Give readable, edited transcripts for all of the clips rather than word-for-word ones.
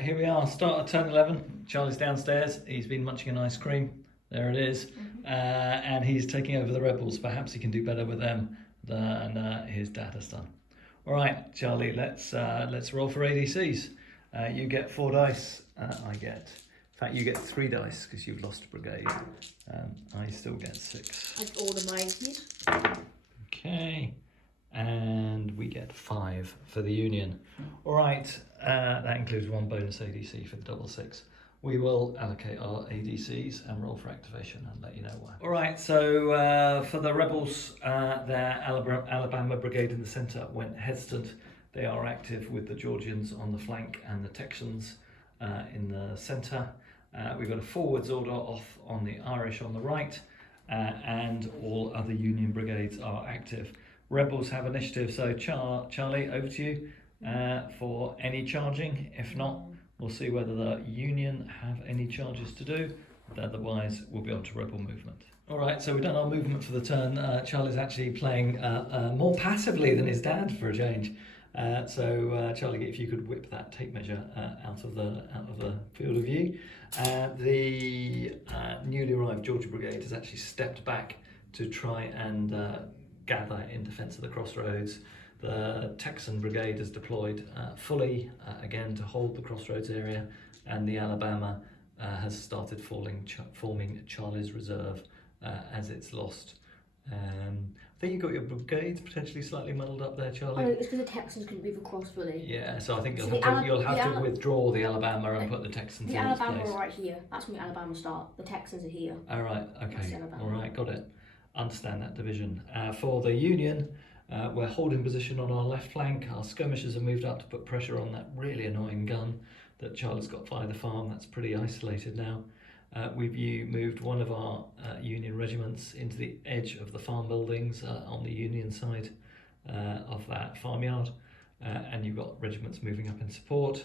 Right, here we are, start of turn 11. Charlie's downstairs, he's been munching an ice cream. There it is. And he's taking over the rebels. Perhaps he can do better with them than his dad has done. All right, Charlie, let's roll for ADCs. You get 4 dice. In fact, you get 3 dice because you've lost a brigade. I still get 6. I've ordered mine, please. Okay, and we get 5 for the Union. All right, that includes 1 bonus ADC for the double 6. We will allocate our ADCs and roll for activation and let you know why. All right, so for the rebels, their Alabama brigade in the centre went hesitant. They are active with the Georgians on the flank and the Texans in the centre. We've got a forwards order off on the Irish on the right, and all other Union brigades are active. Rebels have initiative, so Charlie, over to you for any charging. If not, we'll see whether the Union have any charges to do. Otherwise, we'll be on to rebel movement. All right, so we've done our movement for the turn. Charlie's actually playing more passively than his dad for a change. So Charlie, if you could whip that tape measure out of the field of view. The newly arrived Georgia Brigade has actually stepped back to try and gather in defence of the crossroads. The Texan Brigade is deployed fully again to hold the crossroads area, and the Alabama has started forming Charlie's reserve as it's lost. I think you've got your brigades potentially slightly muddled up there, Charlie. Oh, no, it's because the Texans couldn't move across fully. Yeah, so I think you'll have to withdraw the Alabama and put the Texans in its place. The Alabama are right here. That's when the Alabama start. The Texans are here. All right, okay. All right, got it. Understand that division. For the Union, we're holding position on our left flank. Our skirmishers have moved up to put pressure on that really annoying gun that Charlie's got by the farm. That's pretty isolated now. We've moved one of our Union regiments into the edge of the farm buildings on the Union side of that farmyard, and you've got regiments moving up in support.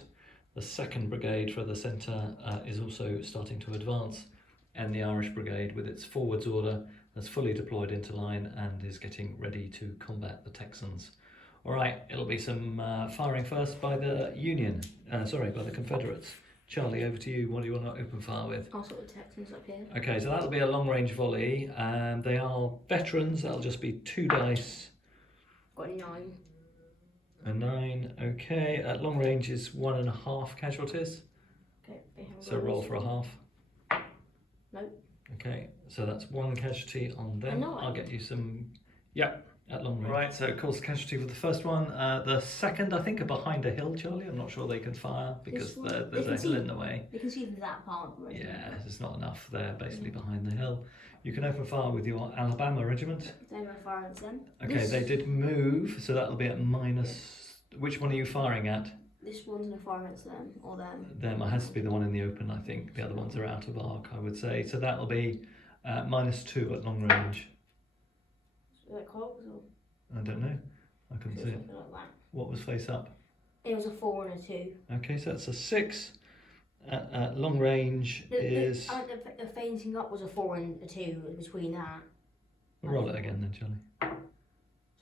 The 2nd Brigade for the centre is also starting to advance, and the Irish Brigade with its forwards order has fully deployed into line and is getting ready to combat the Texans. All right, it'll be some firing first by the by the Confederates. Charlie, over to you. What do you want to open fire with? I'll sort the Texans up here. Okay, so that'll be a long-range volley. They are veterans. That'll just be 2 dice. Got a 9. A 9. Okay, at long range is 1.5 casualties. Okay, so roll for a half. No. Okay, so that's 1 casualty on them. I'll get you some. Yeah. At long range. Right, so it caused casualty for the first one. The second, I think, are behind a hill, Charlie. I'm not sure they can fire because there's a hill in the way. You can see that part. Yeah, there's not enough there, basically, behind the hill. You can open fire with your Alabama regiment. Then we're firing at them. Okay, they did move, so that'll be at minus... Which one are you firing at? This one's going to fire at them, or them. Them, it has to be the one in the open, I think. The other ones are out of arc, I would say. So that'll be -2 at long range. Like cogs or? I don't know. I couldn't see it. Like that. What was face up? It was a 4 and a 2. Okay, so that's a 6. At long range is... The fainting up was a 4 and a 2 between that. We'll roll it again then, Charlie.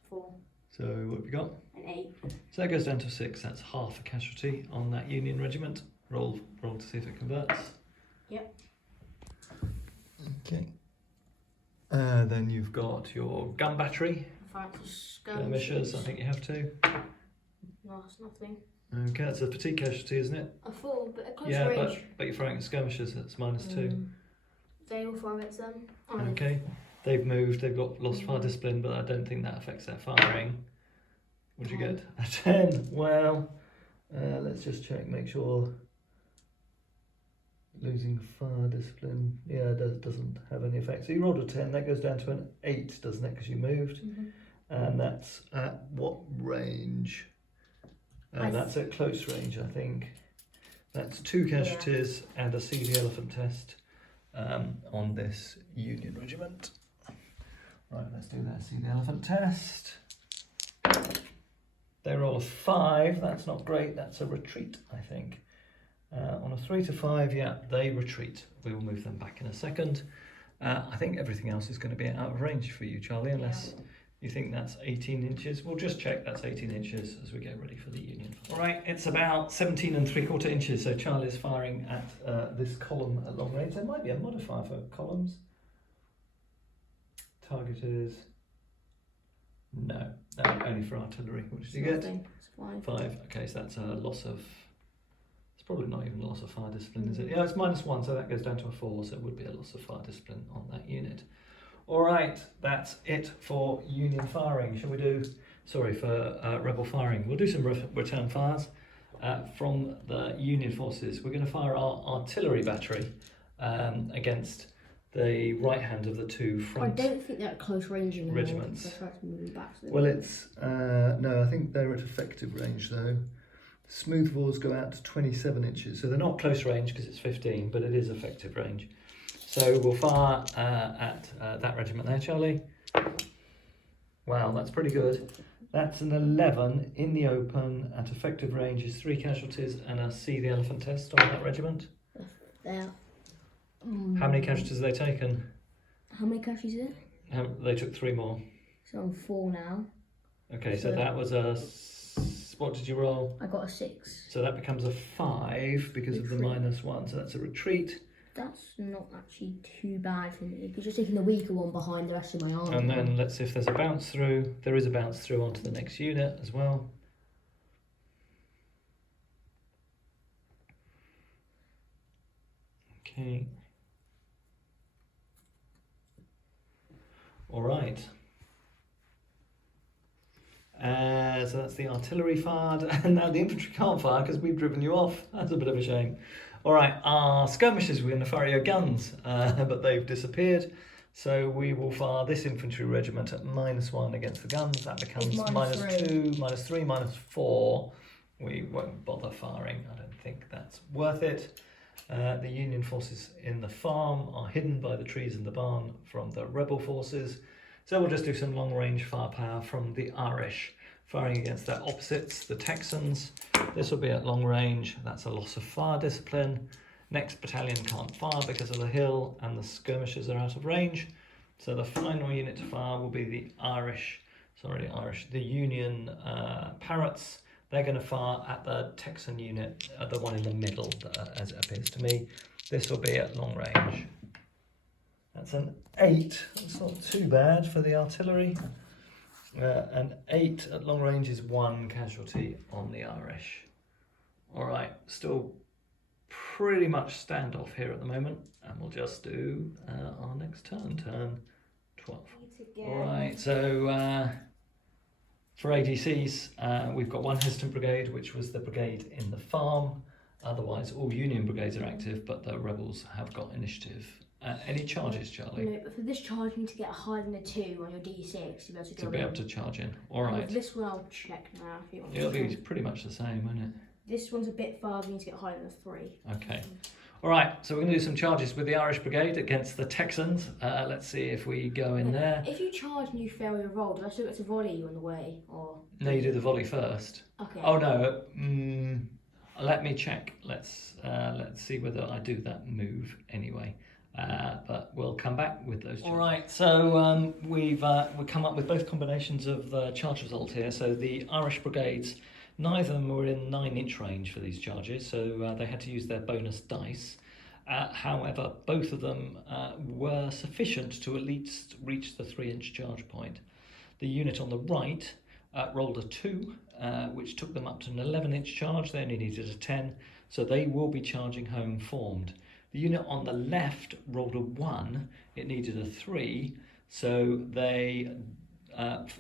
4. So what have you got? An 8. So that goes down to 6. That's half a casualty on that Union regiment. Roll to see if it converts. Yep. Okay. Then you've got your gun battery. Skirmishers, I think you have to. No, it's nothing. Okay, that's a fatigue casualty, isn't it? A 4, but a close range. Yeah, but you're firing at skirmishers, that's -2. They all fire at them. Okay, they've moved, they've got lost fire discipline, but I don't think that affects their firing. What'd you get? A 10. Well, let's just check, make sure. Losing fire discipline, yeah, doesn't have any effect. So you rolled a 10, that goes down to an 8, doesn't it? Because you moved. And that's at what range? That's at close range, I think. That's 2 casualties and a see the elephant test on this Union regiment. Right, let's do that. See the elephant test. They roll a 5. That's not great. That's a retreat, I think. On a 3 to 5, yeah, they retreat. We will move them back in a second. I think everything else is going to be out of range for you, Charlie, unless You think that's 18 inches? We'll just check that's 18 inches as we get ready for the Union. All right, it's about 17 3/4 inches. So Charlie's firing at this column at long range. There might be a modifier for columns. Target is no, only for artillery. What did you get? Nothing. It's 5. 5. Okay, so that's a loss of. It's probably not even a loss of fire discipline, is it? Yeah, it's -1, so that goes down to a 4. So it would be a loss of fire discipline on that unit. All right, that's it for Union firing. Shall we do? Sorry, for rebel firing. We'll do some return fires from the Union forces. We're going to fire our artillery battery against the right hand of the two I front. don't think they're at close range anymore. regiments. So I tried to move them back. So Well, it's no, I think they're at effective range though. Smooth bores go out to 27 inches, so they're not close range because it's 15, but it is effective range. So we'll fire at that regiment there, Charlie. Wow, that's pretty good. That's an 11 in the open at effective range is 3 casualties and a see the elephant test on that regiment. there. How many casualties have they taken? How many casualties is it? They took 3 more. So I'm 4 now. Okay, so So- that was a. What did you roll? I got a 6. So that becomes a 5 because of the Retreat. -1. So that's a retreat. That's not actually too bad for me because you're taking the weaker one behind the rest of my army. And then let's see if there's a bounce through. There is a bounce through onto the next unit as well. Okay. All right. So that's the artillery fired, and now the infantry can't fire because we've driven you off. That's a bit of a shame. All right, our skirmishers were going to fire your guns, but they've disappeared. So we will fire this infantry regiment at -1 against the guns. That becomes It's -2, -3, -4. We won't bother firing. I don't think that's worth it. The Union forces in the farm are hidden by the trees in the barn from the rebel forces. So we'll just do some long-range firepower from the Irish, firing against their opposites, the Texans. This will be at long range. That's a loss of fire discipline. Next battalion can't fire because of the hill, and the skirmishers are out of range. So the final unit to fire will be the the Union Parrots. They're going to fire at the Texan unit, the one in the middle, as it appears to me. This will be at long range. That's an 8. That's not too bad for the artillery. An 8 at long range is 1 casualty on the Irish. All right, still pretty much standoff here at the moment, and we'll just do our next turn, turn 12. All right, so for ADCs, we've got one hesitant brigade, which was the brigade in the farm. Otherwise, all Union brigades are active, but the rebels have got initiative. Any charges, Charlie? No, but for this charge, you need to get higher than a 2 on your D6 to be able to go To be in. able to charge in. All And right. This one I'll check now if you want. It'll to be pretty much the same, won't it? This one's a bit farther, you need to get higher than a 3. Okay. All right, so we're going to do some charges with the Irish Brigade against the Texans. Let's see if we go in there. If you charge and you fail your roll, do I still get to volley you on the way? Or No, you do the volley first. okay. Oh no, let me check. Let's see whether I do that move anyway. But we'll come back with those. All right, so we've come up with both combinations of the charge result here. So the Irish Brigades, neither of them were in 9-inch range for these charges, so they had to use their bonus dice. However, both of them were sufficient to at least reach the 3-inch charge point. The unit on the right rolled a 2, which took them up to an 11-inch charge. They only needed a 10, so they will be charging home formed. The unit on the left rolled a 1, it needed a 3, so they,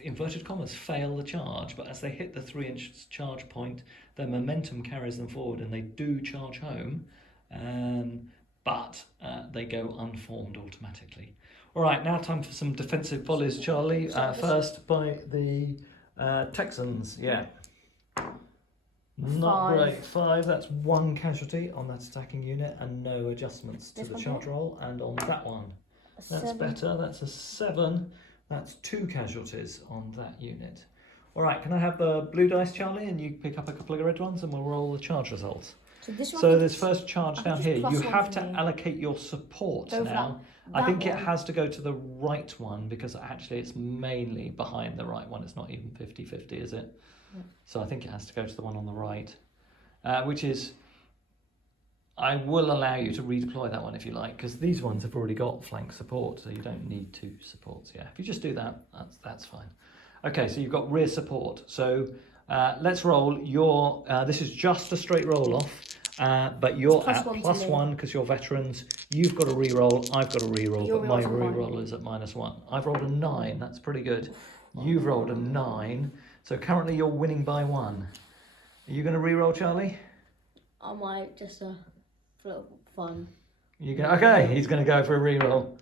inverted commas, fail the charge, but as they hit the 3-inch charge point, their momentum carries them forward and they do charge home, but they go unformed automatically. All right, now time for some defensive volleys, Charlie. First by the Texans, yeah. Not 5. great. 5, that's 1 casualty on that attacking unit and no adjustments to This the one charge here? roll. And on that one, A that's 7. better. That's a 7. That's 2 casualties on that unit. All right, can I have the blue dice, Charlie, and you pick up a couple of red ones and we'll roll the charge results. So this one. So this first charge I down think here, it's you +1 have for to me. allocate your support Go for now. that I think it one. has to go to the right one because actually it's mainly behind the right one. It's not even 50-50, is it? Yeah. So I think it has to go to the one on the right, which is, I will allow you to redeploy that one if you like, because these ones have already got flank support, so you don't need two supports. Yeah, if you just do that, that's fine. Okay, so you've got rear support. So let's roll your, this is just a straight roll off. But you're It's at +1 to me. +1 because you're veterans. You've got a re-roll, I've got a re-roll, Your but my re-roll's at re-roll mine. is at -1. I've rolled a 9, that's pretty good. You've rolled a 9, so currently you're winning by 1. Are you going to re-roll, Charlie? I might just for a little fun. Okay, he's going to go for a re-roll.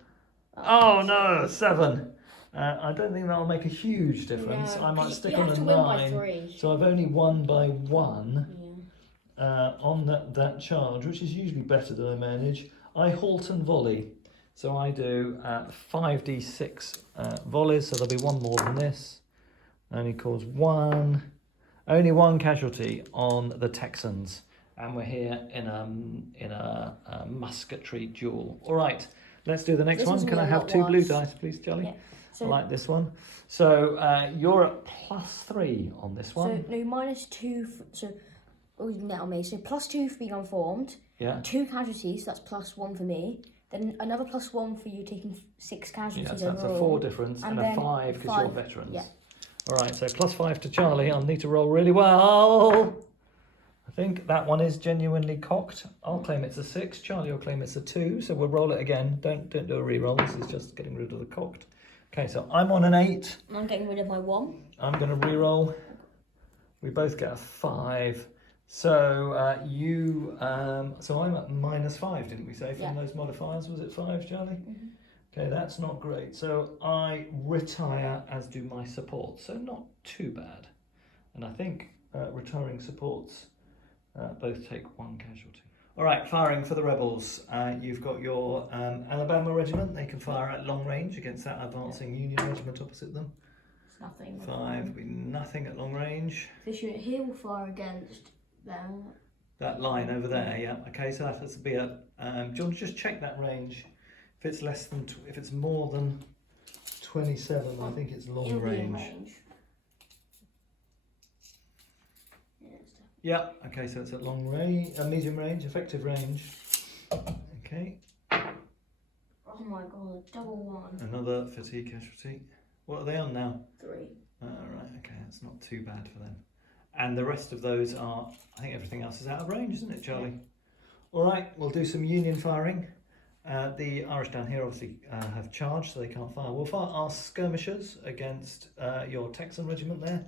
Oh no, 7. I don't think that'll make a huge difference. No, I might 'cause stick you on have a to win by 9. 3. So I've only won by 1. Yeah. On that charge, which is usually better than I manage. I halt and volley. So I do 5d6 volleys, so there'll be one more than this. Only cause only one casualty on the Texans. And we're here in a musketry duel. All right, let's do the next This one. one's Can I gonna be a have lot 2 blue worse. dice, please, Charlie? Yeah. So, I like this one. So you're at +3 on this one. so no, -2. Net on me. So +2 for being unformed. Yeah. 2 casualties. That's +1 for me. Then another +1 for you taking 6 casualties Yes, that's overall. a 4 difference and a then 5 because you're 5, veterans. yeah. All right, so +5 to Charlie. I'll need to roll really well. I think that one is genuinely cocked. I'll claim it's a 6. Charlie will claim it's a 2. So we'll roll it again. Don't do a re-roll. This is just getting rid of the cocked. Okay, so I'm on an 8. And I'm getting rid of my 1. I'm going to re-roll. We both get a 5. So so I'm at -5, didn't we say, from Yeah. those modifiers? Was it 5, Charlie? Mm-hmm. Okay, that's not great. So I retire, as do my supports. So not too bad. And I think retiring supports both take 1 casualty. All right, firing for the rebels. You've got your Alabama regiment. They can fire at long range against that advancing Union regiment opposite them. It's nothing. 5 would be nothing at long range. This unit here will fire against them. That line over there, yeah. Okay, so that has to be a. Do you want to just check that range? If it's less than, if it's more than 27, I think it's long It'll be in range. range. Yeah, it's Yeah. Okay, so it's at long range, medium range, effective range. Okay. oh my god, double 1. Another fatigue casualty. What are they on now? 3. Right. Okay, that's not too bad for them. And the rest of those are, I think everything else is out of range, isn't it, Charlie? All right, we'll do some Union firing. The Irish down here obviously have charged, so they can't fire. We'll fire our skirmishers against your Texan regiment there.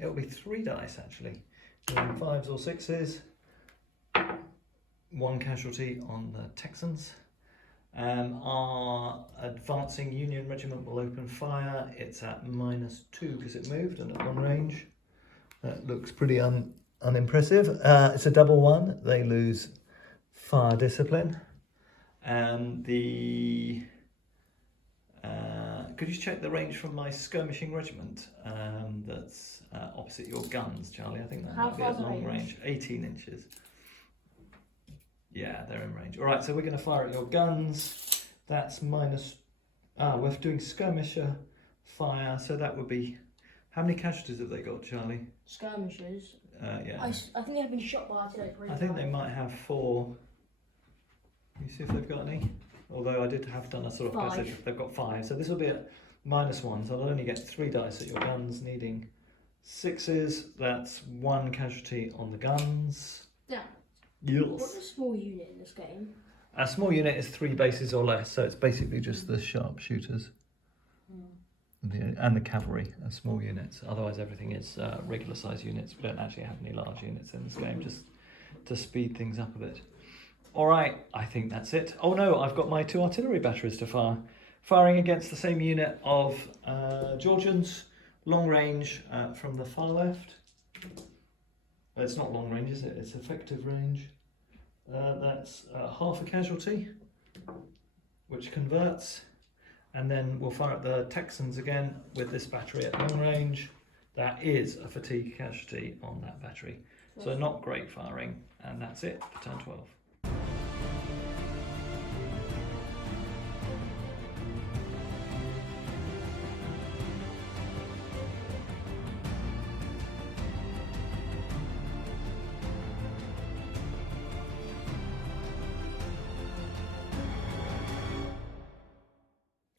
It'll be 3 dice actually, 5s or 6s. 1 casualty on the Texans. Our advancing Union regiment will open fire. It's at -2 because it moved and at long range. That looks pretty unimpressive. It's a double 1. They lose fire discipline. Could you check the range from my skirmishing regiment that's opposite your guns, Charlie? I think that How might be far's at long range? range. 18 inches. Yeah, they're in range. All right, so we're going to fire at your guns. That's we're doing skirmisher fire, so that would be. How many casualties have they got, Charlie? Skirmishers. Yeah. I think they have been shot by artillery. I think they might have 4. Can you see if they've got any? Although I did have done a sort of 5. passage. They've got 5. So this will be at -1. So I'll only get 3 dice at your guns, needing 6s. That's 1 casualty on the guns. Yeah. Yes. What's a small unit in this game? A small unit is 3 bases or less, so it's basically just the sharpshooters and the cavalry are small units. Otherwise, everything is regular size units. We don't actually have any large units in this game, just to speed things up a bit. All right, I think that's it. Oh no, I've got my 2 artillery batteries to fire. Firing against the same unit of Georgians, long range from the far left. It's not long range, is it? It's effective range. That's half a casualty, which converts. And then we'll fire at the Texans again with this battery at long range. That is a fatigue casualty on that battery. So not great firing, and that's it for turn 12.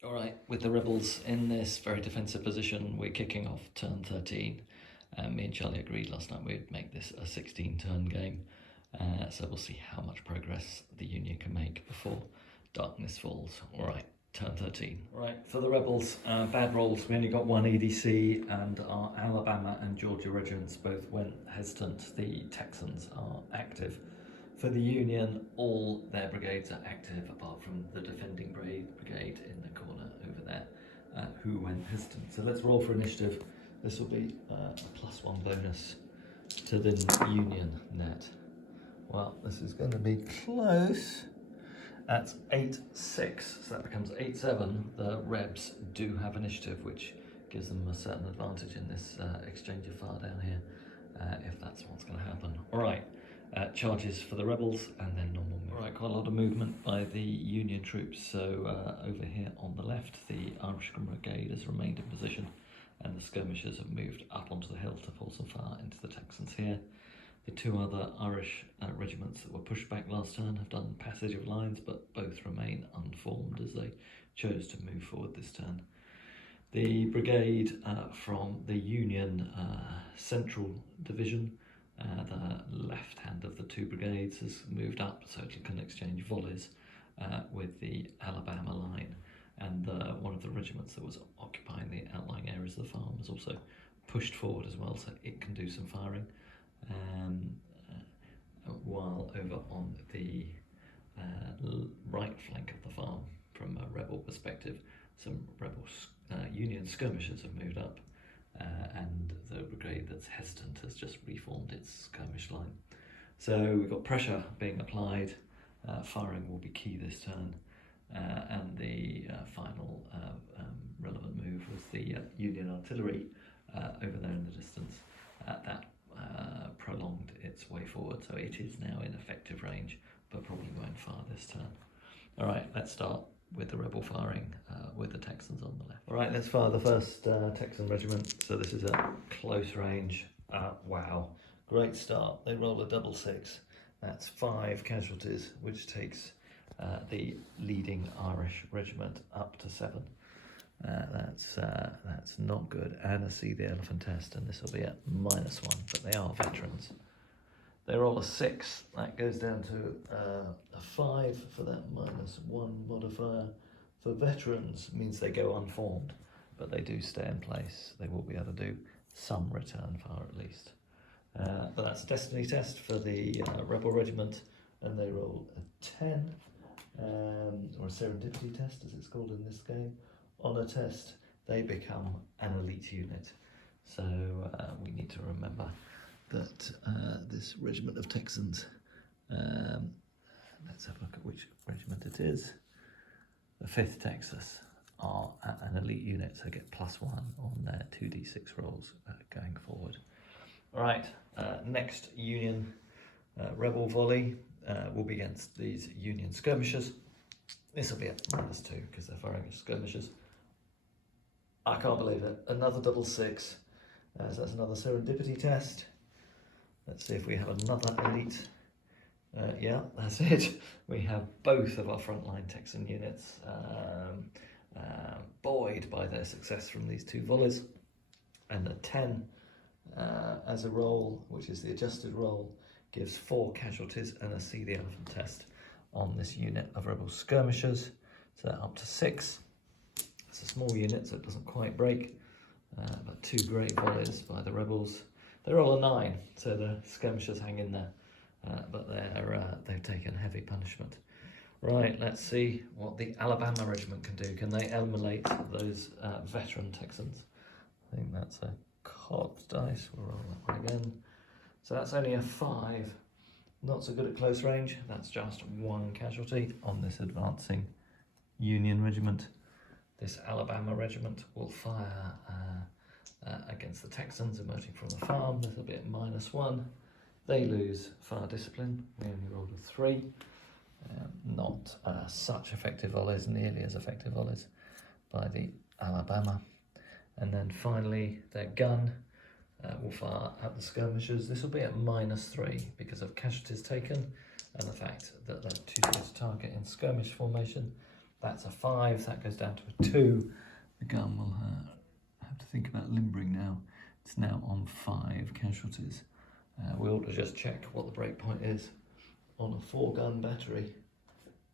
All right, with the rebels in this very defensive position, we're kicking off turn 13. Me and Charlie agreed last night we'd make this a 16-turn game, so we'll see how much progress the Union can make before darkness falls. All right, turn 13. Right, for the rebels, bad rolls. We only got one EDC, and our Alabama and Georgia regiments both went hesitant. The Texans are active. For the Union, all their brigades are active apart from the defending brigade in the corner over there, who went hesitant. So let's roll for initiative. This will be a +1 bonus to the Union net. Well, this is going to be close. That's 8-6, so that becomes 8-7. The Rebs do have initiative, which gives them a certain advantage in this exchange of fire down here, if that's what's going to happen. All right. Charges for the rebels, and then normal movement. All right, quite a lot of movement by the Union troops. So over here on the left, the Irish Brigade has remained in position, and the skirmishers have moved up onto the hill to pour some fire into the Texans here. The two other Irish regiments that were pushed back last turn have done passage of lines, but both remain unformed as they chose to move forward this turn. The brigade from the Union Central Division, the left hand of the two brigades, has moved up so it can exchange volleys with the Alabama line, and one of the regiments that was occupying the outlying areas of the farm has also pushed forward as well, so it can do some firing. While over on the right flank of the farm, from a rebel perspective, some rebel Union skirmishers have moved up, and the brigade that's hesitant has just reformed its skirmish line. So we've got pressure being applied. Firing will be key this turn, and the final relevant move was the Union artillery over there in the distance. That prolonged its way forward, so it is now in effective range, but probably won't fire this turn. All right, let's start with the rebel firing with the Texans on the left. All right, let's fire the first Texan regiment. So this is a close range. Wow, great start. They roll a 6-6. That's 5 casualties, which takes the leading Irish regiment up to 7. That's not good. And I see the elephant test, and this will be at -1, but they are veterans. They roll a 6. That goes down to a 5 for that -1 modifier. For veterans, means they go unformed, but they do stay in place. They will be able to do some return fire at least. But that's a destiny test for the rebel regiment, and they roll a 10, or a serendipity test as it's called in this game. On a test, they become an elite unit. So we need to remember that this regiment of Texans, let's have a look at which regiment it is. The 5th Texas are an elite unit, so get +1 on their 2d6 rolls going forward. All right, next Union rebel volley will be against these Union skirmishers. This will be at -2 because they're firing at skirmishers. I can't believe it. Another 6-6. So that's another serendipity test. Let's see if we have another elite. Yeah, that's it. We have both of our frontline Texan units buoyed by their success from these 2 volleys. And the 10 as a roll, which is the adjusted roll, gives 4 casualties and a see the elephant test on this unit of rebel skirmishers. So they're up to 6. It's a small unit, so it doesn't quite break, but 2 great volleys by the rebels. They roll a 9, so the skirmishers hang in there, but they've taken heavy punishment. Right, let's see what the Alabama regiment can do. Can they eliminate those veteran Texans? I think that's a cocked dice. We'll roll that one again. So that's only a 5. Not so good at close range. That's just 1 casualty on this advancing Union regiment. This Alabama regiment will fire against the Texans emerging from the farm. This will be at -1. They lose fire discipline. We only rolled a 3. Not such effective volleys, nearly as effective volleys by the Alabama. And then finally, their gun will fire at the skirmishers. This will be at -3 because of casualties taken and the fact that they're too slow to target in skirmish formation. That's a 5. That goes down to a 2. The gun will have to think about limbering now. It's now on 5 casualties. We ought to just check what the break point is on a 4-gun battery.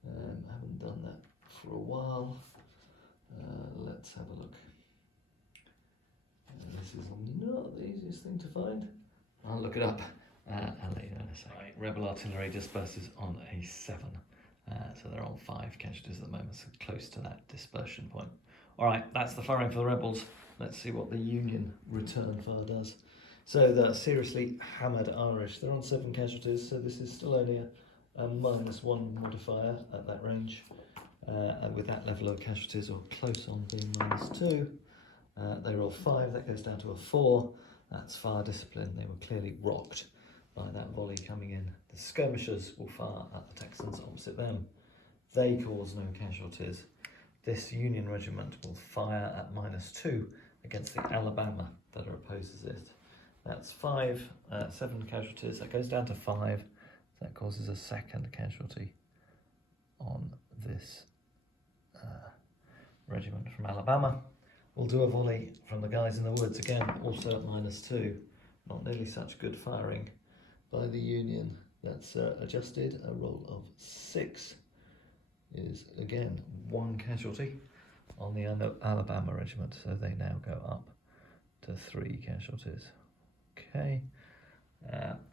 Haven't done that for a while. Let's have a look. This is not the easiest thing to find. I'll look it up and let you know in a second. Right, Rebel artillery disperses on a 7. So they're on 5 casualties at the moment, so close to that dispersion point. Alright, that's the firing for the Rebels. Let's see what the Union return fire does. So the seriously hammered Irish, they're on 7 casualties, so this is still only a -1 modifier at that range. And with that level of casualties, or close on being -2. They roll 5, that goes down to a 4. That's fire discipline. They were clearly rocked by that volley coming in. The skirmishers will fire at the Texans opposite them. They cause no casualties. This Union regiment will fire at -2 against the Alabama that opposes it. That's 7 casualties. That goes down to 5. That causes a 2nd casualty on this regiment from Alabama. We'll do a volley from the guys in the woods again, also at -2. Not nearly such good firing by the Union. That's adjusted. A roll of 6 is again 1 casualty on the Alabama regiment, so they now go up to 3 casualties. Okay,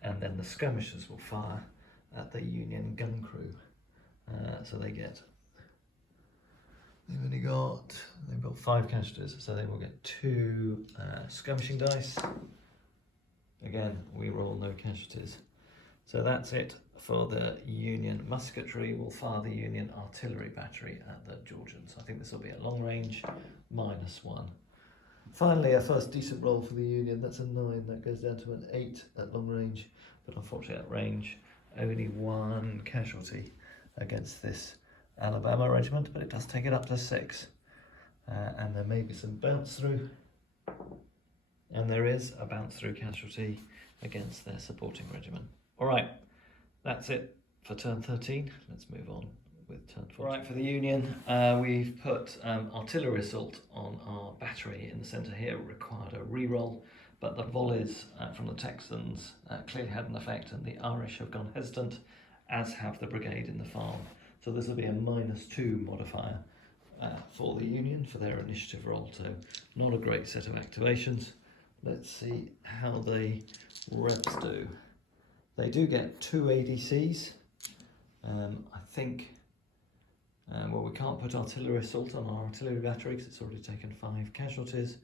and then the skirmishers will fire at the Union gun crew, so they've got 5 casualties, so they will get 2 skirmishing dice. Again, we roll no casualties. So that's it for the Union musketry. We'll fire the Union artillery battery at the Georgians. I think this will be at long range, -1. Finally, a first decent roll for the Union. That's a 9. That goes down to an 8 at long range, but unfortunately at range, only 1 casualty against this Alabama regiment, but it does take it up to 6. And there may be some bounce through. And there is a bounce through casualty against their supporting regiment. Alright, that's it for turn 13. Let's move on with turn 14. Alright, for the Union, we've put artillery assault on our battery in the centre here. It required a re-roll, but the volleys from the Texans clearly had an effect, and the Irish have gone hesitant, as have the brigade in the farm. So this will be a -2 modifier for the Union for their initiative roll, so not a great set of activations. Let's see how the Rebs do. They do get 2 ADCs. I think, well, we can't put artillery assault on our artillery battery because it's already taken 5 casualties.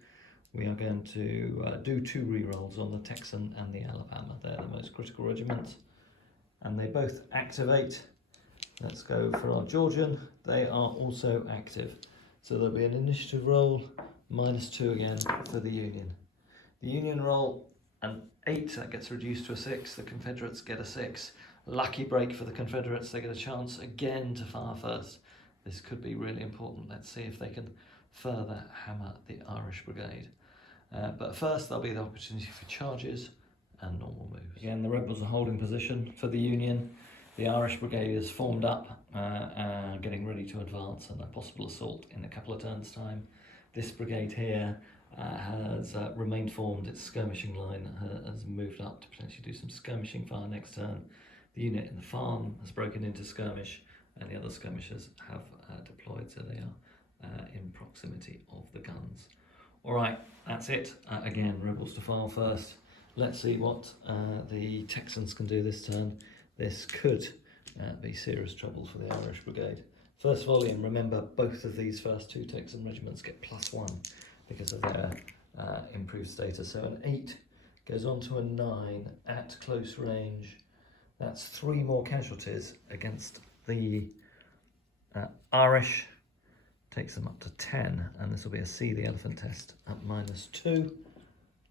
We are going to do 2 re-rolls on the Texan and the Alabama. They're the most critical regiments, and they both activate. Let's go for our Georgian. They are also active. So there'll be an initiative roll, -2 again for the Union. The Union roll an 8, that gets reduced to a 6. The Confederates get a 6. Lucky break for the Confederates. They get a chance again to fire first. This could be really important. Let's see if they can further hammer the Irish brigade. But first there'll be the opportunity for charges and normal moves. Again, the Rebels are holding position for the Union. The Irish brigade is formed up, getting ready to advance and a possible assault in a couple of turns' time. This brigade here has remained formed. Its skirmishing line has moved up to potentially do some skirmishing fire next turn. The unit in the farm has broken into skirmish, and the other skirmishers have deployed, so they are in proximity of the guns. Alright, that's it. Again, Rebels to file first. Let's see what the Texans can do this turn. This could be serious trouble for the Irish brigade. First volley, and remember both of these first 2 Texan regiments get +1 because of their improved status. So an 8 goes on to a 9 at close range. That's 3 more casualties against the Irish. Takes them up to 10, and this will be a See the Elephant test at -2.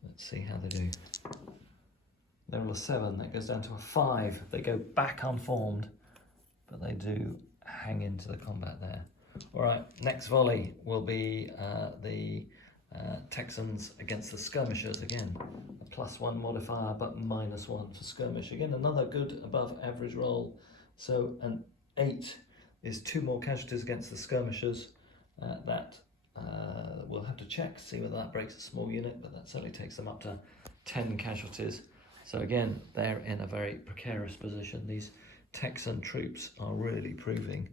Let's see how they do. They roll a 7, that goes down to a 5. They go back unformed, but they do hang into the combat there. All right, next volley will be the Texans against the Skirmishers. Again, a +1 modifier, but -1 for skirmish. Again, another good above average roll. So an 8 is 2 more casualties against the Skirmishers. We'll have to check, see whether that breaks a small unit, but that certainly takes them up to 10 casualties. So again, they're in a very precarious position. These Texan troops are really proving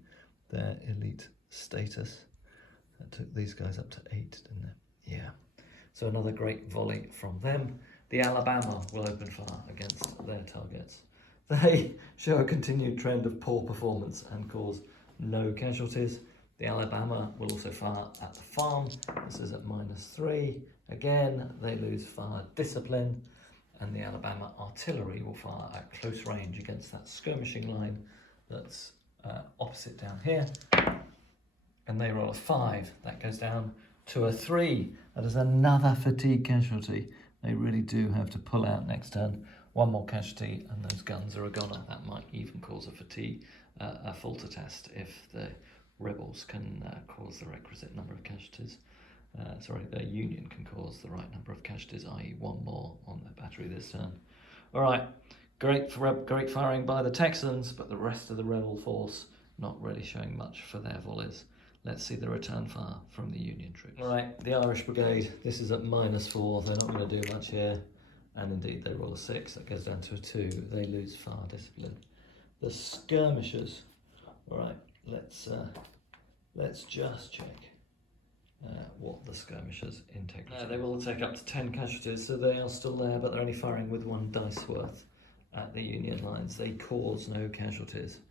their elite status. That took these guys up to 8, didn't it? Yeah. So another great volley from them. The Alabama will open fire against their targets. They show a continued trend of poor performance and cause no casualties. The Alabama will also fire at the farm. This is at -3. Again, they lose fire discipline. And the Alabama artillery will fire at close range against that skirmishing line that's opposite down here. And they roll a 5. That goes down to a 3. That is another fatigue casualty. They really do have to pull out next turn. 1 more casualty and those guns are a goner. That might even cause a fatigue, a falter test if the rebels can cause the requisite number of casualties. The Union can cause the right number of casualties, i.e. 1 more on their battery this turn. All right, great firing by the Texans, but the rest of the rebel force not really showing much for their volleys. Let's see the return fire from the Union troops. All right, the Irish Brigade, this is at -4. They're not going to do much here. And indeed, they roll a 6. That goes down to a 2. They lose fire discipline. The Skirmishers. All right, let's just check what the Skirmishers' integrity. They will take up to 10 casualties, so they are still there, but they're only firing with 1 dice worth at the Union lines. They cause no casualties.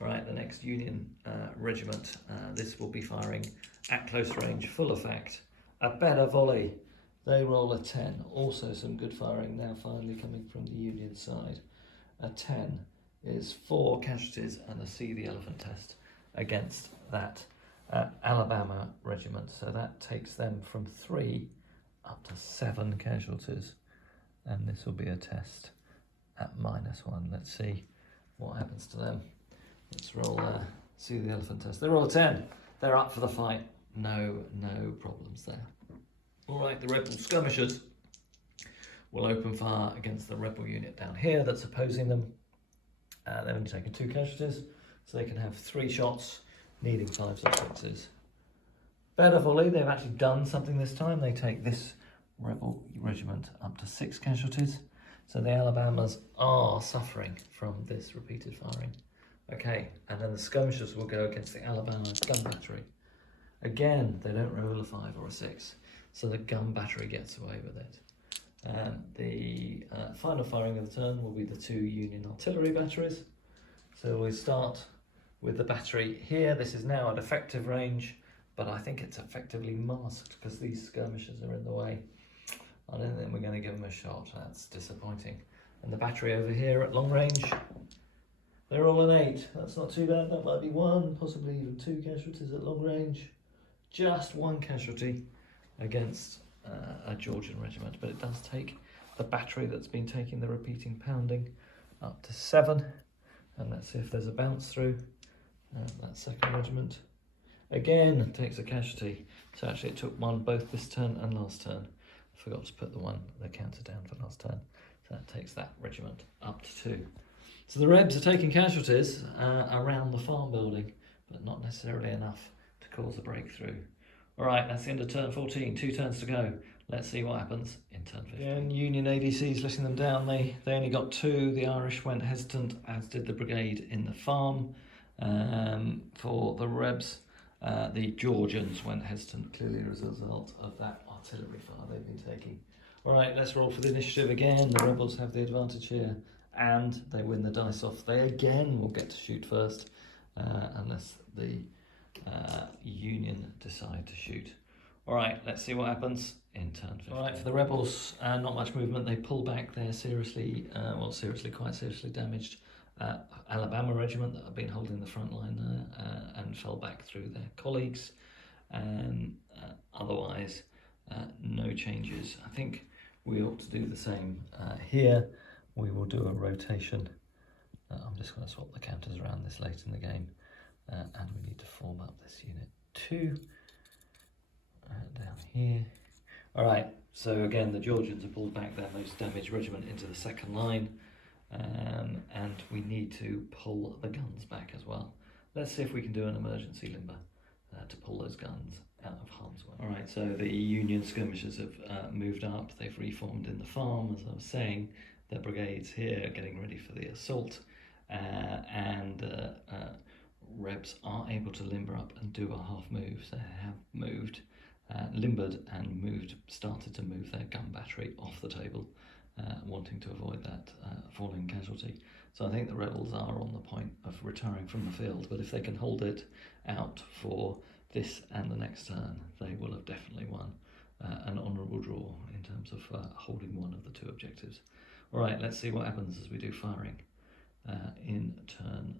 All right, the next Union regiment, this will be firing at close range, full effect, a better volley. They roll a 10, also some good firing now finally coming from the Union side. A 10 is 4 casualties and a See the Elephant test against that Alabama regiment. So that takes them from 3 up to 7 casualties. And this will be a test at -1. Let's see what happens to them. Let's roll See the Elephant test. They roll a 10. They're up for the fight. No problems there. All right, the rebel skirmishers will open fire against the rebel unit down here that's opposing them. They've only taken 2 casualties, so they can have 3 shots, needing 5s or 6s. Better volley, they've actually done something this time. They take this rebel regiment up to 6 casualties. So the Alabamas are suffering from this repeated firing. Okay, and then the skirmishers will go against the Alabama gun battery. Again, they don't roll a 5 or a 6. So the gun battery gets away with it. The final firing of the turn will be the 2 Union artillery batteries. So we start with the battery here. This is now at effective range, but I think it's effectively masked because these skirmishers are in the way. I don't think we're going to give them a shot. That's disappointing. And the battery over here at long range, they're all an 8. That's not too bad. That might be 1, possibly even 2 casualties at long range. Just 1 casualty against a Georgian regiment, but it does take the battery that's been taking the repeating pounding up to 7. And let's see if there's a bounce through. That second regiment again takes a casualty. So actually it took 1 both this turn and last turn. I forgot to put the counter down for last turn. So that takes that regiment up to 2. So the Rebs are taking casualties around the farm building, but not necessarily enough to cause a breakthrough. All right, that's the end of turn 14. 2 turns to go. Let's see what happens in turn 15. Again, Union ADCs letting them down. They only got 2. The Irish went hesitant, as did the brigade in the farm. For the Rebs, the Georgians went hesitant, clearly as a result of that artillery fire they've been taking. All right, let's roll for the initiative again. The Rebels have the advantage here, and they win the dice off. They again will get to shoot first, unless the Union decide to shoot. All right, let's see what happens in turn 15. All right, for the Rebels, not much movement. They pull back. They're quite seriously damaged Alabama regiment that have been holding the front line there and fell back through their colleagues. Otherwise, no changes. I think we ought to do the same here. we will do a rotation. I'm just going to swap the counters around this late in the game, and we need to form up this unit 2 down here. All right, so again, the Georgians have pulled back their most damaged regiment into the second line, and we need to pull the guns back as well. Let's see if we can do an emergency limber to pull those guns out of harm's way. All right, so the Union skirmishers have moved up. They've reformed in the farm, as I was saying. Their brigades here are getting ready for the assault, and Rebs are able to limber up and do a half move. So they have moved, limbered and moved, started to move their gun battery off the table, wanting to avoid that falling casualty. So I think the rebels are on the point of retiring from the field, but if they can hold it out for this and the next turn, they will have definitely won an honourable draw in terms of holding one of the 2 objectives. All right, let's see what happens as we do firing in turn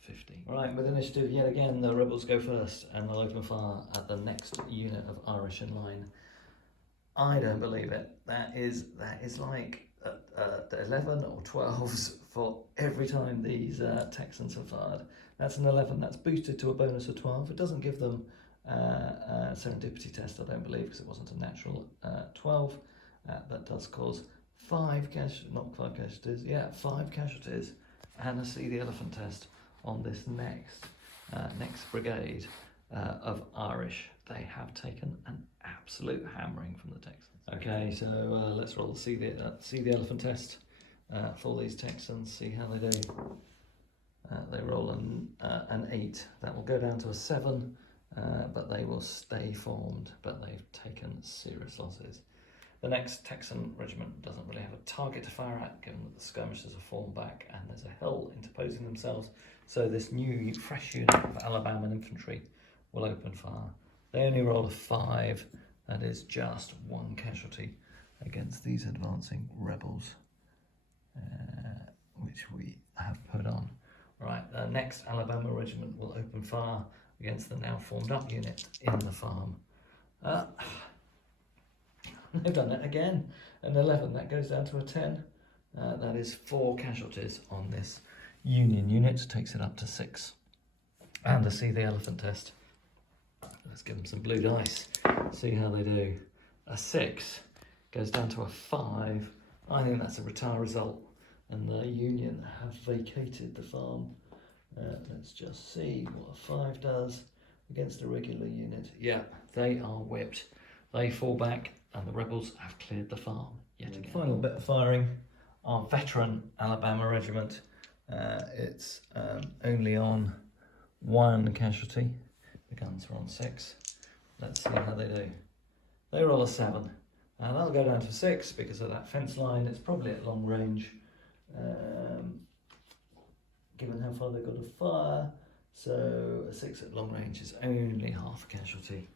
50. All right, with initiative yet again, the rebels go first, and they'll open fire at the next unit of Irish in line. I don't believe it. That is like 11 or 12s for every time these Texans have fired. That's an 11. That's boosted to a bonus of 12. It doesn't give them a serendipity test, I don't believe, because it wasn't a natural 12. That does cause 5 casualties. Yeah, 5 casualties, and a see the elephant test on this next brigade of Irish. They have taken an absolute hammering from the Texans. Okay, so let's roll see the elephant test for these Texans. See how they do. They roll an 8. That will go down to a 7, but they will stay formed. But they've taken serious losses. The next Texan regiment doesn't really have a target to fire at, given that the skirmishers are formed back and there's a hill interposing themselves. So this new, fresh unit of Alabama infantry will open fire. They only roll a 5. That is just 1 casualty against these advancing rebels, which we have put on. All right, the next Alabama regiment will open fire against the now formed up unit in the farm. They've done it again. An 11, that goes down to a 10. That is 4 casualties on this Union unit, takes it up to 6. And to see the elephant test, let's give them some blue dice, see how they do. A 6 goes down to a 5. I think that's a retire result, and the Union have vacated the farm. Let's just see what a 5 does against a regular unit. Yeah, they are whipped. They fall back, and the rebels have cleared the farm yet again. Final bit of firing, our veteran Alabama regiment. It's only on 1 casualty. The guns are on 6. Let's see how they do. They roll a 7, and that'll go down to 6 because of that fence line. It's probably at long range, given how far they've got to fire. So a 6 at long range is only half a casualty.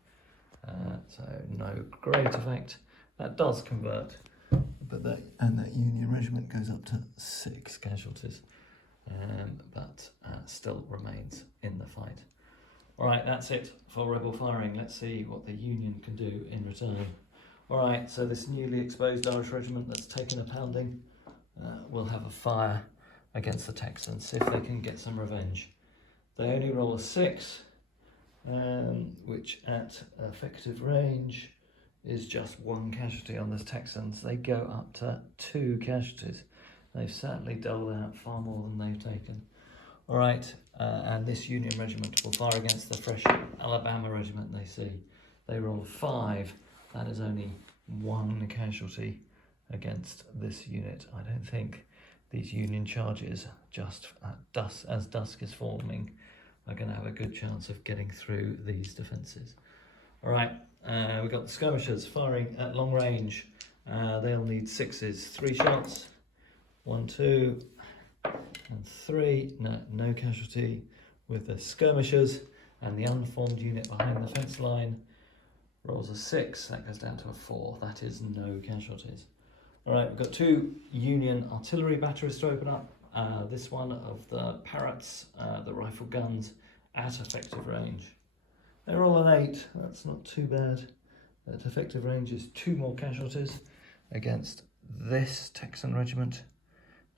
So no great effect. That does convert, but that Union regiment goes up to 6 casualties, but still remains in the fight. All right, that's it for rebel firing. Let's see what the Union can do in return. All right, so this newly exposed Irish regiment that's taken a pounding will have a fire against the Texans, see if they can get some revenge. They only roll a 6. Which at effective range is just 1 casualty on the Texans. They go up to 2 casualties. They've certainly doled out far more than they've taken. All right, and this Union regiment will fire against the fresh Alabama regiment they see. They roll 5. That is only 1 casualty against this unit. I don't think these Union charges, just as dusk is forming, are going to have a good chance of getting through these defences. All right, we've got the skirmishers firing at long range. They'll need 6s, 3 shots, 1, 2, and 3. No casualty with the skirmishers, and the unformed unit behind the fence line rolls a 6. That goes down to a 4. That is no casualties. All right, we've got 2 Union artillery batteries to open up. This one of the Parrots, the rifle guns, at effective range. They roll an 8, that's not too bad. At effective range is 2 more casualties against this Texan regiment.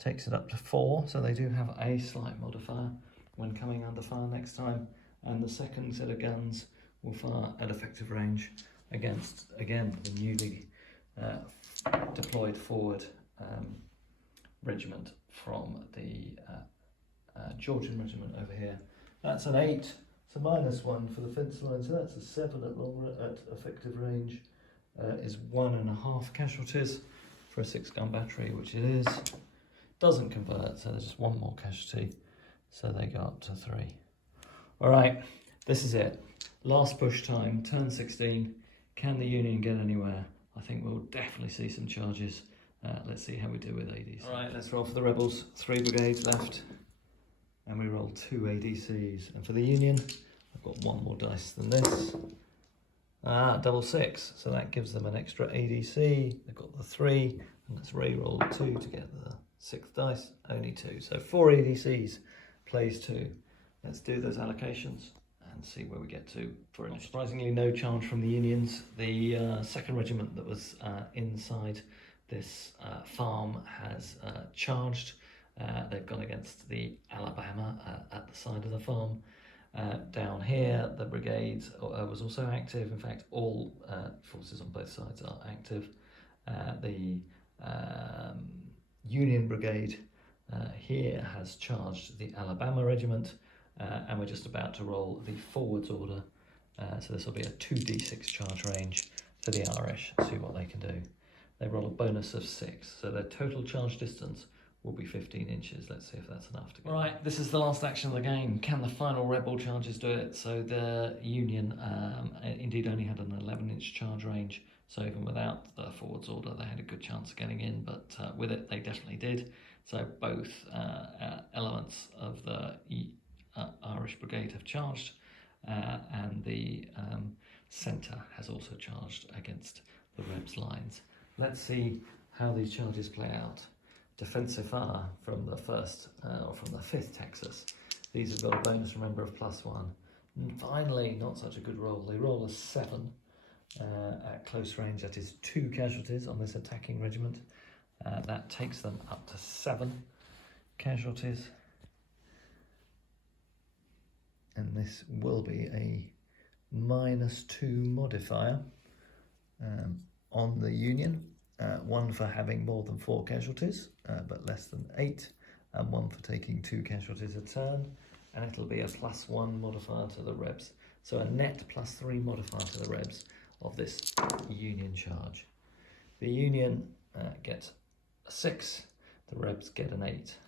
takes it up to 4, so they do have a slight modifier when coming under fire next time. And the second set of guns will fire at effective range against, again, the newly deployed forward regiment from the Georgian regiment over here. That's an 8, it's a -1 for the fence line, so that's a 7 at effective range. Is 1.5 casualties for a 6-gun battery, which it is. Doesn't convert, so there's just one more casualty, so they go up to 3. All right, this is it. Last push time, turn 16. Can the Union get anywhere? I think we'll definitely see some charges. Let's see how we do with ADCs. All right, let's roll for the Rebels. 3 brigades left, and we roll 2 ADCs. And for the Union, I've got 1 more dice than this. Double 6, so that gives them an extra ADC. They've got the 3, and let's re-roll 2 to get the 6th dice. Only 2, so 4 ADCs plays 2. Let's do those allocations and see where we get to for it. Surprisingly, no charge from the Unions. The 2nd Regiment that was inside this farm has charged. They've gone against the Alabama at the side of the farm. Down here, the brigade was also active. In fact, all forces on both sides are active. The Union Brigade here has charged the Alabama Regiment, and we're just about to roll the forwards order. So this will be a 2d6 charge range for the Irish. See what they can do. They roll a bonus of 6, so their total charge distance will be 15 inches. Let's see if that's enough to go. Right, this is the last action of the game. Can the final Rebel charges do it? So the Union indeed only had an 11-inch charge range, so even without the forwards order, they had a good chance of getting in, but with it, they definitely did. So both elements of the Irish Brigade have charged, and the centre has also charged against the Rebs' lines. Let's see how these charges play out. Defensive fire from the 1st or from the 5th Texas. These have got a bonus, remember, of +1. And finally, not such a good roll. They roll a 7 at close range. That is 2 casualties on this attacking regiment. That takes them up to 7 casualties. And this will be a -2 modifier on the Union. 1 for having more than 4 casualties, but less than 8, and 1 for taking 2 casualties a turn, and it'll be a +1 modifier to the Rebs. So a net +3 modifier to the Rebs of this Union charge. The Union gets a 6, the Rebs get an 8.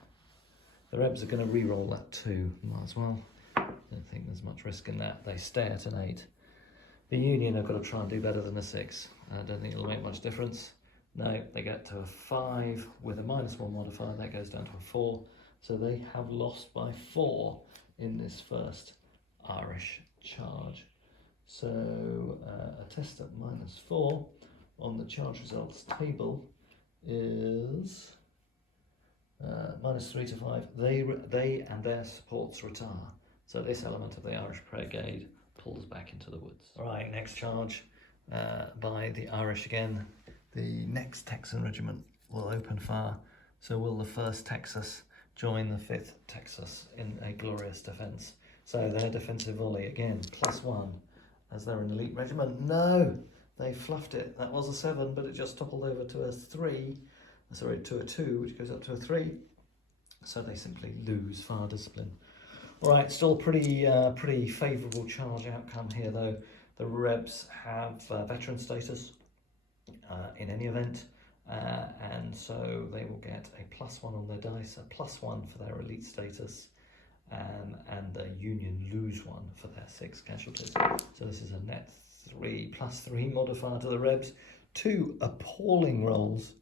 The Rebs are going to re-roll that 2, might as well. Don't think there's much risk in that. They stay at an 8. The Union have got to try and do better than a 6. I don't think it'll make much difference. No, they get to a 5 with a -1 modifier. That goes down to a 4. So they have lost by 4 in this first Irish charge. So a test at -4 on the charge results table is -3 to 5. They and their supports retire. So this element of the Irish Brigade pulls back into the woods. All right, next charge by the Irish again. The next Texan regiment will open fire. So will the 1st Texas join the 5th Texas in a glorious defence? So their defensive volley, again, +1, as they're an elite regiment. No, they fluffed it. That was a 7, but it just toppled over to a 3. Sorry, to a 2, which goes up to a 3. So they simply lose fire discipline. All right, still pretty favourable charge outcome here, though. The Rebs have veteran status in any event, and so they will get a +1 on their dice, a +1 for their elite status, and the Union lose 1 for their 6 casualties. So this is a net 3 +3 modifier to the Rebs. 2 appalling rolls.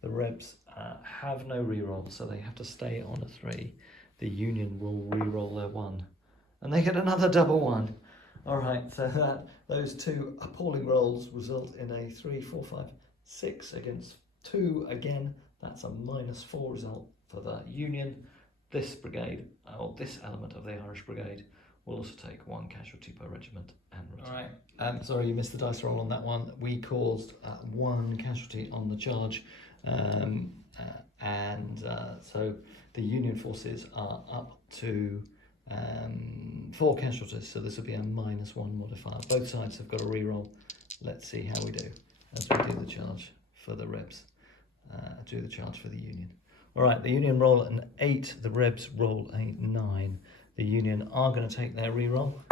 The Rebs have no reroll, so they have to stay on a 3. The Union will re-roll their 1, and they get another double 1. All right, so those 2 appalling rolls result in a 3, 4, 5, 6 against 2 again. That's a -4 result for the Union. This brigade, or this element of the Irish Brigade, will also take 1 casualty per regiment and retire. All right, sorry you missed the dice roll on that one. We caused 1 casualty on the charge So the Union forces are up to 4 casualties, so this will be a -1 modifier. Both sides have got a reroll. Let's see how we do as we do the charge for the Rebs. Do the charge for the Union. All right, the Union roll an 8, the Rebs roll a 9. The Union are going to take their reroll.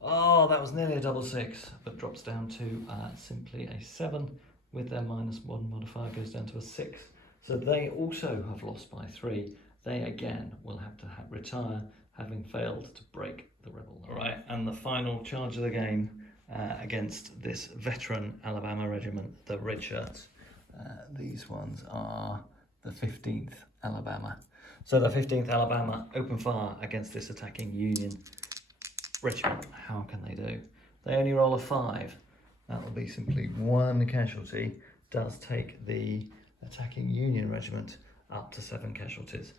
Oh, that was nearly a double 6, but drops down to simply a 7 with their -1 modifier, goes down to a 6. So they also have lost by 3. They again will have to retire, having failed to break the rebel line. All right, and the final charge of the game against this veteran Alabama regiment, the Red Shirts. These ones are the 15th Alabama. So the 15th Alabama open fire against this attacking Union regiment. How can they do? They only roll a 5. That will be simply 1 casualty. Does take the attacking Union regiment up to 7 casualties.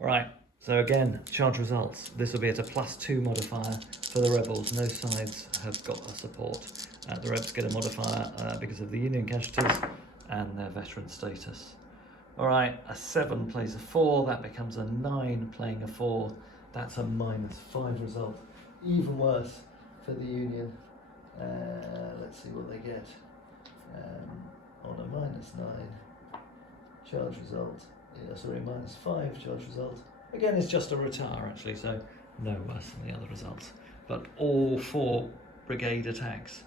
All right, so again, charge results. This will be at a +2 modifier for the rebels. No sides have got a support. The Rebs get a modifier because of the Union casualties and their veteran status. All right, a 7 plays a 4. That becomes a 9 playing a 4. That's a -5 result. Even worse for the Union. Let's see what they get. On a -9 charge result. Yeah, sorry, -5 charge result. Again, it's just a retire actually, so no worse than the other results. But all 4 brigade attacks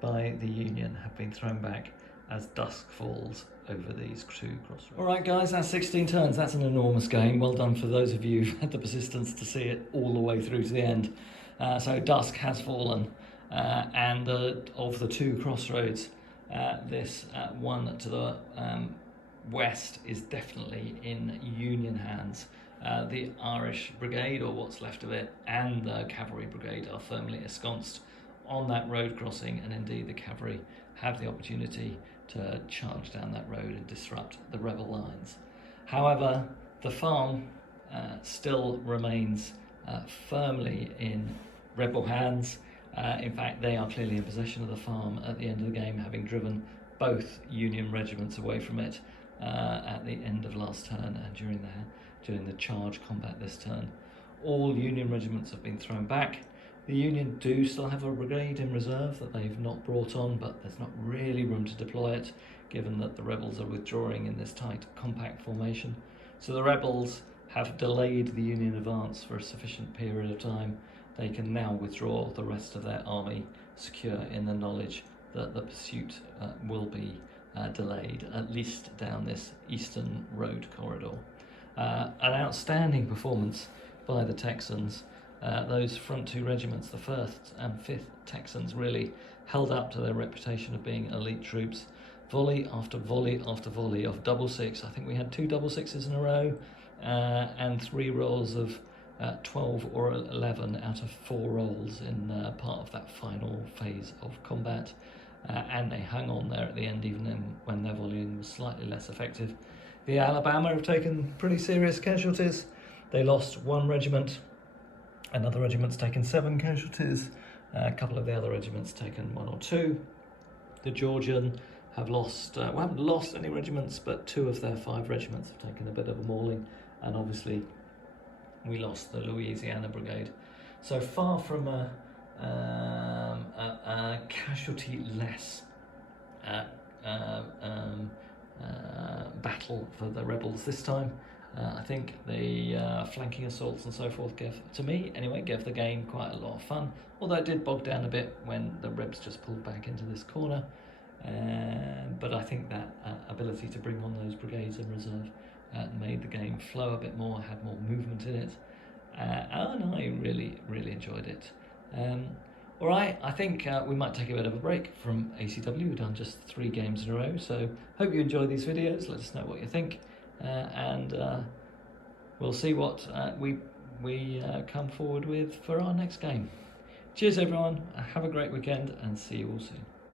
by the Union have been thrown back as dusk falls over these 2 crossroads. All right, guys, that's 16 turns. That's an enormous game. Well done for those of you who had the persistence to see it all the way through to the end. So dusk has fallen, and of the 2 crossroads, this one to the west is definitely in Union hands. The Irish Brigade, or what's left of it, and the Cavalry Brigade are firmly ensconced on that road crossing, and indeed the cavalry have the opportunity to charge down that road and disrupt the rebel lines. However, the farm still remains firmly in rebel hands. In fact, they are clearly in possession of the farm at the end of the game, having driven both Union regiments away from it at the end of last turn and during the charge combat this turn. All Union regiments have been thrown back. The Union do still have a brigade in reserve that they've not brought on, but there's not really room to deploy it, given that the rebels are withdrawing in this tight, compact formation. So the rebels have delayed the Union advance for a sufficient period of time. They can now withdraw the rest of their army, secure in the knowledge that the pursuit will be delayed, at least down this eastern road corridor. An outstanding performance by the Texans. Those front 2 regiments, the 1st and 5th Texans, really held up to their reputation of being elite troops. Volley after volley after volley of double 6. I think we had 2 double 6s in a row, and 3 rolls of 12 or 11 out of 4 rolls in part of that final phase of combat. And they hung on there at the end, even when their volume was slightly less effective. The Alabama have taken pretty serious casualties. They lost 1 regiment. Another regiment's taken 7 casualties. A couple of the other regiments taken 1 or 2. The Georgian have lost, haven't lost any regiments, but 2 of their 5 regiments have taken a bit of a mauling. And obviously, we lost the Louisiana Brigade. So far from a casualty-less battle for the rebels this time. I think the flanking assaults and so forth gave the game quite a lot of fun, although it did bog down a bit when the Rebs just pulled back into this corner. But I think that ability to bring on those brigades in reserve made the game flow a bit more, had more movement in it, and I really enjoyed it. All right, I think we might take a bit of a break from ACW. We've done just 3 games in a row, so hope you enjoy these videos. Let us know what you think, and we'll see what we come forward with for our next game. Cheers everyone, have a great weekend, and see you all soon.